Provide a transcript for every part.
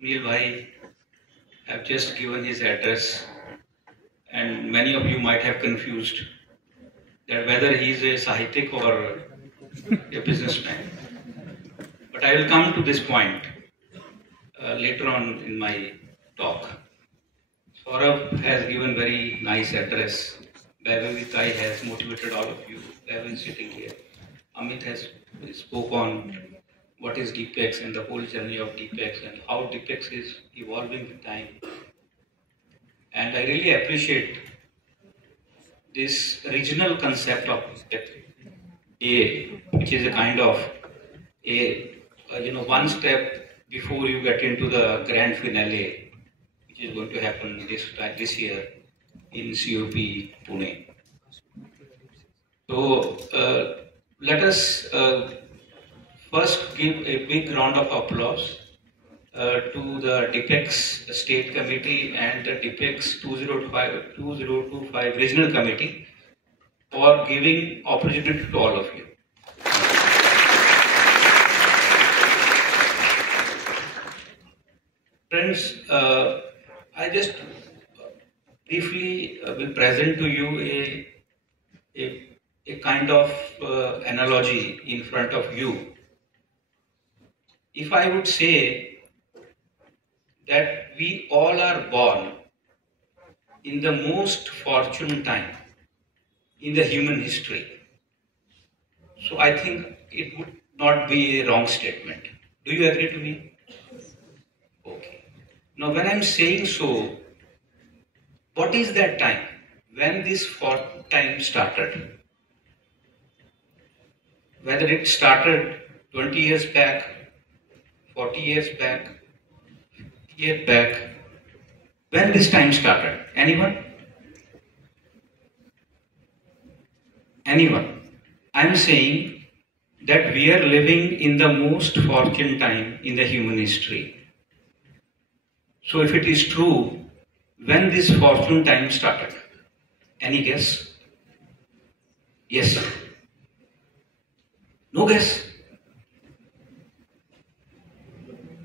Neil Bhai have just given his address, and many of you might have confused that whether he is a Sahitik or a businessman. But I will come to this point later on in my talk. Saurabh has given very nice address. Bhavik Kai has motivated all of you. Bhavik is sitting here. Amit has spoke on what is DPEX and the whole journey of DPEX and how DPEX is evolving with time. And I really appreciate this regional concept of A, which is a kind of one step before you get into the grand finale, which is going to happen this year in COP Pune. So let us first give a big round of applause to the DPEX State Committee and the DPEX 2025 Regional Committee for giving opportunity to all of you. Friends, I just briefly will present to you a kind of analogy in front of you. If I would say that we all are born in the most fortunate time in the human history, so I think it would not be a wrong statement. Do you agree to me? Okay. Now when I'm saying so, what is that time? When this time started? Whether it started 20 years back, 40 years back, years back, when this time started? Anyone? Anyone? I'm saying that we are living in the most fortunate time in the human history. So if it is true, when this fortune time started? Any guess? Yes. No guess?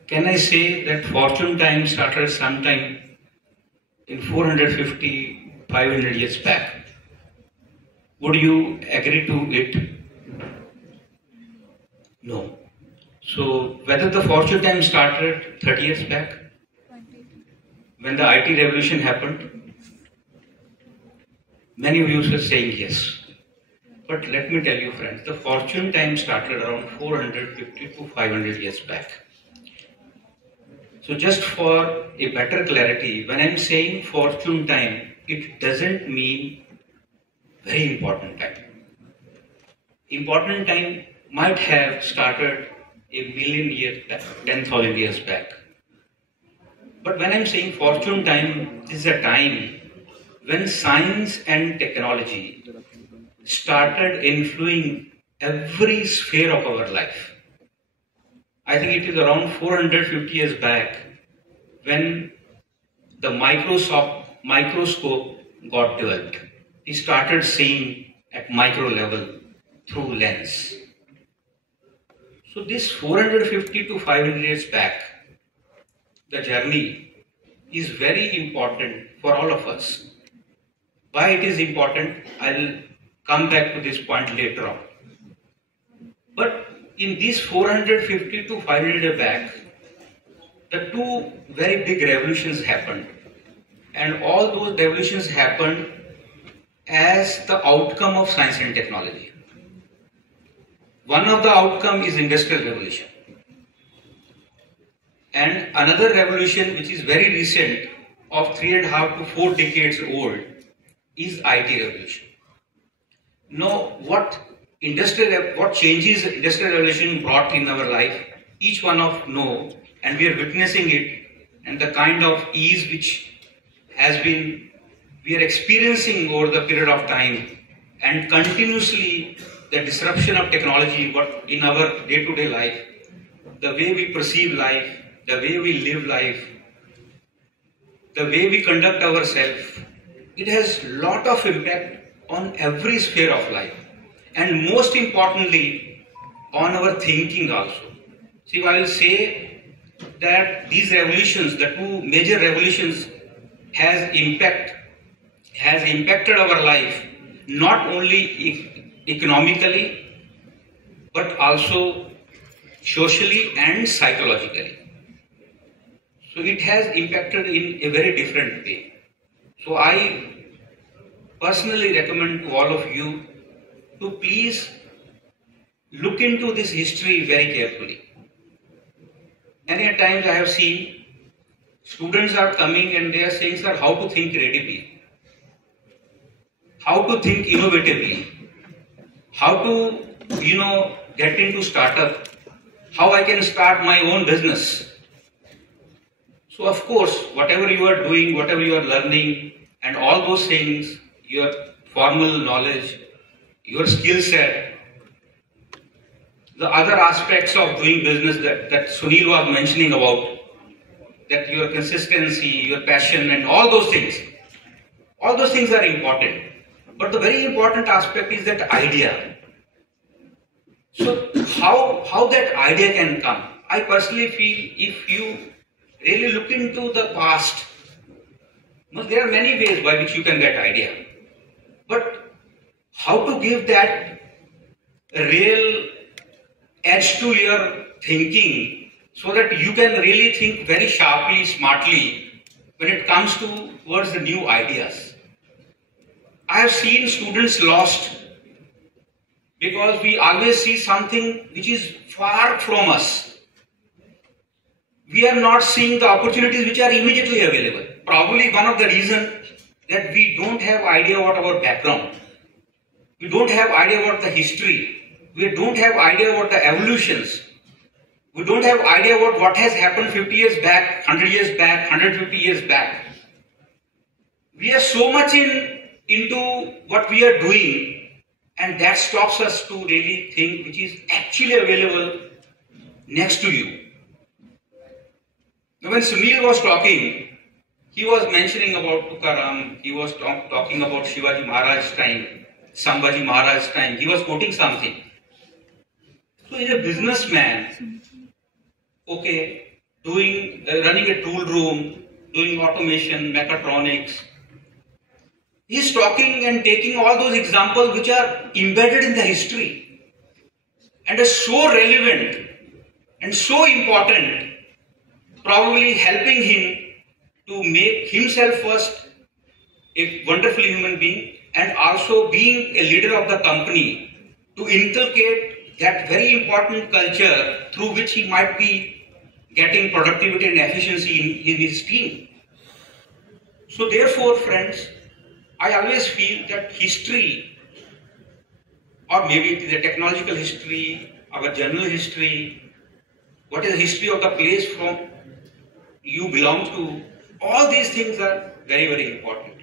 Can I say that fortune time started sometime in 450, 500 years back? Would you agree to it? No. So whether the fortune time started 30 years back, when the IT revolution happened, many of you are saying yes. But let me tell you friends, the fortune time started around 450 to 500 years back. So just for a better clarity, when I'm saying fortune time, it doesn't mean very important time. Important time might have started a million years back, 10,000 years back. But when I'm saying fortune time, this is a time when science and technology started influencing every sphere of our life. I think it is around 450 years back when the microscope got developed. We started seeing at micro level through lens. So this 450 to 500 years back, the journey is very important for all of us. Why it is important, I'll come back to this point later on. But in this 450 to 500 years back, the two very big revolutions happened. And all those revolutions happened as the outcome of science and technology. One of the outcome is industrial revolution. And another revolution which is very recent, of 3.5 to 4 decades old, is IT revolution. Now, what changes industrial revolution brought in our life, each one of know, and we are witnessing it, and the kind of ease which we are experiencing over the period of time, and continuously the disruption of technology in our day-to-day life, the way we perceive life, the way we live life, the way we conduct ourselves, it has lot of impact on every sphere of life, and most importantly on our thinking also. See, I will say that these revolutions, the two major revolutions, has impacted our life not only economically but also socially and psychologically. So it has impacted in a very different way. So I personally recommend to all of you to please look into this history very carefully. Many a times I have seen students are coming and they are saying, sir, how to think creatively, how to think innovatively, how to, get into startup, how I can start my own business. So of course, whatever you are doing, whatever you are learning, and all those things, your formal knowledge, your skill set, the other aspects of doing business that Sunil was mentioning about, that your consistency, your passion, and all those things are important. But the very important aspect is that idea. So how that idea can come? I personally feel if you really look into the past, there are many ways by which you can get idea. But how to give that real edge to your thinking so that you can really think very sharply, smartly when it comes towards the new ideas. I have seen students lost because we always see something which is far from us. We are not seeing the opportunities which are immediately available. Probably one of the reasons that we don't have idea about our background. We don't have idea about the history. We don't have idea about the evolutions. We don't have idea about what has happened 50 years back, 100 years back, 150 years back. We are so much into what we are doing, and that stops us to really think which is actually available next to you. Now when Sunil was talking, he was mentioning about Tukaram, he was talking about Shivaji Maharaj's time, Shambhaji Maharaj's time, he was quoting something. So he's a businessman, okay, running a tool room, doing automation, mechatronics. He's talking and taking all those examples which are embedded in the history and are so relevant and so important, probably helping him to make himself first a wonderful human being and also being a leader of the company to inculcate that very important culture through which he might be getting productivity and efficiency in his team. So therefore, friends, I always feel that history, or maybe it is a technological history, our general history, what is the history of the place from you belong to, all these things are very, very important.